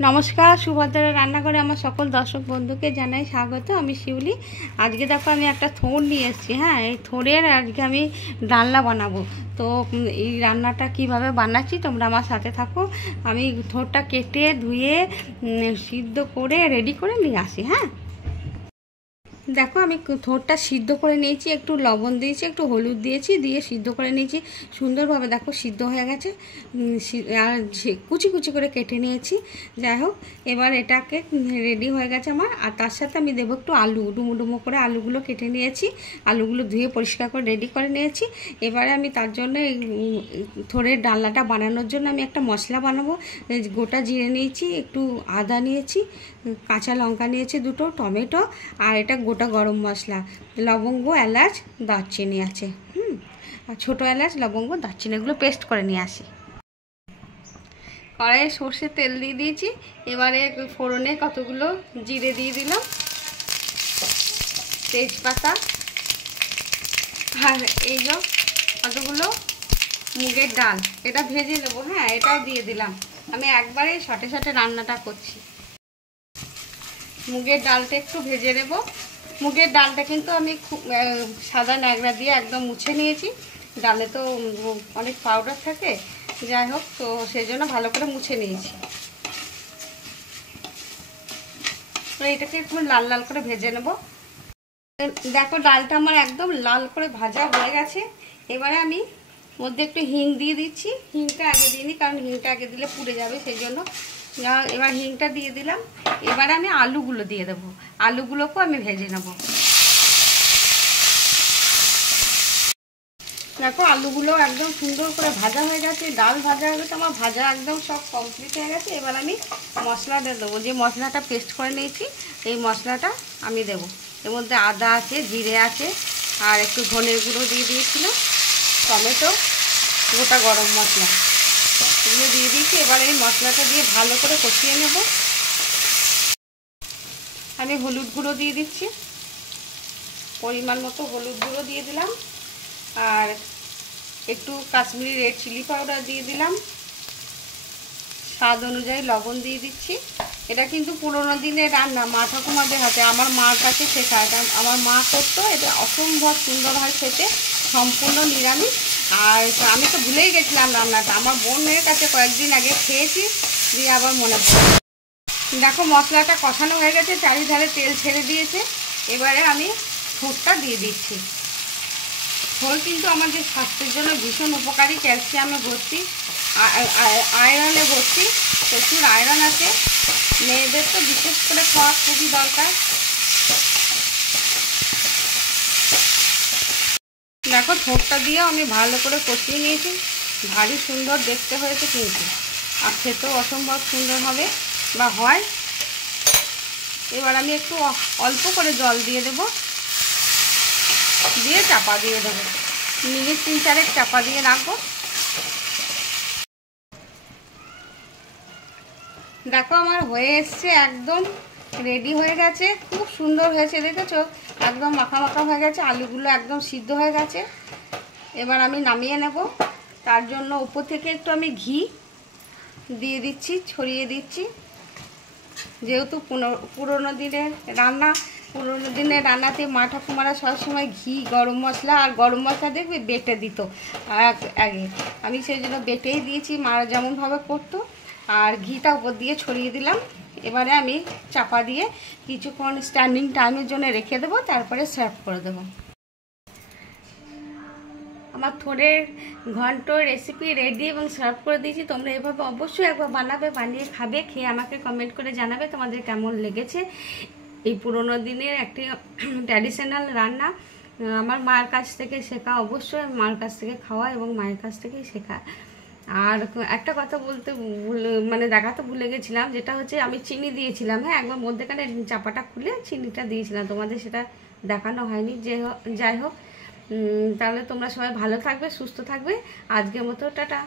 নমস্কার, সুভদ্রা রান্নাঘরে আমার সকল দর্শক বন্ধুকে জানাই স্বাগত। আমি শিউলি। আজকে দেখো আমি একটা থোড় নিয়ে এসেছি। হ্যাঁ, এই থোড়ের আজকে আমি ডালনা বানাবো। তো এই রান্নাটা কিভাবে বানাচ্ছি তোমরা আমার সাথে থাকো। আমি থোড়টা কেটে ধুয়ে সিদ্ধ করে রেডি করে নিয়ে আসি। হ্যাঁ, দেখো আমি থোড়টা সিদ্ধ করে নিয়েছি, একটু লবণ দিয়েছি, একটু হলুদ দিয়েছি, দিয়ে সিদ্ধ করে নিয়েছি সুন্দরভাবে। দেখো সিদ্ধ হয়ে গেছে, আর কুচি কুচি করে কেটে নিয়েছি। যাই হোক, এবার এটাকে রেডি হয়ে গেছে আমার। আর তার সাথে আমি দেবো একটু আলু, ডুমো ডুমো করে আলুগুলো কেটে নিয়েছি, আলুগুলো ধুয়ে পরিষ্কার করে রেডি করে নিয়েছি। এবারে আমি তার জন্য এই থোড়ের ডালনাটা বানানোর জন্য আমি একটা মশলা বানাবো। গোটা জিরে নিয়েছি, একটু আদা নিয়েছি, কাঁচা লঙ্কা নিয়েছি দুটো, টমেটো, আর এটা গোটা গরম মশলা, লবঙ্গ, এলাচ, দারচিনি আছে। আর ছোটো এলাচ, লবঙ্গ, দারচিনি এগুলো পেস্ট করে নিয়ে আসি। কড়াইয়ে সর্ষের তেল দিয়ে দিয়েছি। এবারে ফোড়নে কতগুলো জিরে দিয়ে দিলাম, তেজপাতা, আর এই যে কতগুলো মুগের ডাল, এটা ভেজে নেবো। হ্যাঁ, এটাও দিয়ে দিলাম। আমি একবারে শটে শটে রান্নাটা করছি। মুগের ডালটা একটু ভেজে নেব। মুগের ডালটা কিন্তু আমি খুব সাদা ন্যাকড়া দিয়ে একদম মুছে নিয়েছি। ডালে তো অনেক পাউডার থাকে, যাই হোক, তো সেই জন্য ভালো করে মুছে নিয়েছি। তো এটাকে একটু লাল লাল করে ভেজে নেব। দেখো ডালটা আমার একদম লাল করে ভাজা হয়ে গেছে। এবারে আমি মধ্যে একটু হিং দিয়ে দিচ্ছি। হিংটা আগে দিইনি, কারণ হিংটা আগে দিলে পুড়ে যাবে, সেই জন্য। এবার হিংটা দিয়ে দিলাম। এবারে আমি আলুগুলো দিয়ে দেবো। আলুগুলোকেও আমি ভেজে নেব। দেখো আলুগুলো একদম সুন্দর করে ভাজা হয়ে গেছে, ডাল ভাজা হয়ে গেছে, আমার ভাজা একদম সব কমপ্লিট হয়ে গেছে। এবার আমি মশলাটা দেবো। যে মশলাটা পেস্ট করে নিয়েছি, এই মশলাটা আমি দেবো। এর মধ্যে আদা আছে, জিরে আছে, আর একটু ধনের গুঁড়ো দিয়ে দিয়েছিলাম, টমেটো, গোটা গরম মশলা, এগুলো দিয়ে দিয়েছি। এবার এই মশলাটা দিয়ে ভালো করে কষিয়ে নেব। আমি হলুদ গুঁড়ো দিয়ে দিচ্ছি, পরিমাণ মতো হলুদ গুঁড়ো দিয়ে দিলাম, আর একটু কাশ্মীরি রেড চিলি পাউডার দিয়ে দিলাম, স্বাদ অনুযায়ী লবণ দিয়ে দিচ্ছি। এটা কিন্তু পুরোনো দিনের রান্না, মা ঠাকুমাদের হাতে, আমার মার কাছে শেখা। এটা আমার মা করতো, এটা অসম্ভব সুন্দর হয় খেতে, সম্পূর্ণ নিরামিষ। আর আমি তো ভুলেই গেছিলাম রান্নাটা, আমার বোনের কাছে কয়েকদিন আগে খেয়েছি, দিয়ে আবার মনে পড়ে। দেখো মশলাটা কষানো হয়ে গেছে, চারিধারে তেল ছেড়ে দিয়েছে। এবারে আমি থোড়টা দিয়ে দিচ্ছি। থোড় কিন্তু আমাদের স্বাস্থ্যের জন্য ভীষণ উপকারী, ক্যালসিয়ামে ভর্তি, আয়রনে ভর্তি, প্রচুর আয়রন আছে। মেয়েদের তো বিশেষ করে খাওয়া খুবই দরকার। দেখো থোড়টা দিয়েও আমি ভালো করে কষিয়ে নিয়েছি। ভারী সুন্দর দেখতে হয়েছে কিন্তু, আর খেতেও অসম্ভব সুন্দর হবে বা হয়। এবার আমি একটু অল্প করে জল দিয়ে দেব, দিয়ে চাপা দিয়ে দেবো। মিনিট 3-4 চাপা দিয়ে রাখবো। দেখো আমার হয়ে এসছে, একদম রেডি হয়ে গেছে, খুব সুন্দর হয়েছে, দেখেছো? একদম মাখা মাখা হয়ে গেছে, আলুগুলো একদম সিদ্ধ হয়ে গেছে। এবার আমি নামিয়ে নেব। তার জন্য উপর থেকে একটু আমি ঘি দিয়ে দিচ্ছি, ছড়িয়ে দিচ্ছি। যেহেতু পুরোনো দিনের রান্না, পুরোনো দিনের রান্নাতে মা ঠাকুমারা সবসময় ঘি, গরম মশলা, আর গরম মশলা দেখবে বেটে দিত আগে। আমি সেই জন্য বেটেই দিয়েছি, মা যেমনভাবে করতো। আর ঘিটা উপর দিয়ে ছড়িয়ে দিলাম। এবারে আমি চাপা দিয়ে কিছুক্ষণ স্ট্যান্ডিং টাইমের জন্য রেখে দেবো, তারপরে সার্ভ করে দেবো। আমার থোড়ের ঘন্ট রেসিপি রেডি এবং সার্ভ করে দিয়েছি। তোমরা এভাবে অবশ্যই একবার বানাবে, বানিয়ে খাবে, খেয়ে আমাকে কমেন্ট করে জানাবে তোমাদের কেমন লেগেছে। এই পুরোনো দিনের একটি ট্র্যাডিশনাল রান্না, আমার মার কাছ থেকে শেখা। অবশ্যই মার কাছ থেকে খাওয়া এবং মায়ের কাছ থেকেই শেখা। আর একটা কথা বলতে দেখাতে ভুলে গেছিলাম, যেটা হচ্ছে আমি চিনি দিয়েছিলাম। হ্যাঁ, একবার মধ্যেখানে চাপাটা খুলে চিনিটা দিয়েছিলাম, তোমাদের সেটা দেখানো হয়নি। যাই হোক, তাহলে তোমরা সবাই ভালো থাকবে, সুস্থ থাকবে। আজকের মতো টাটা।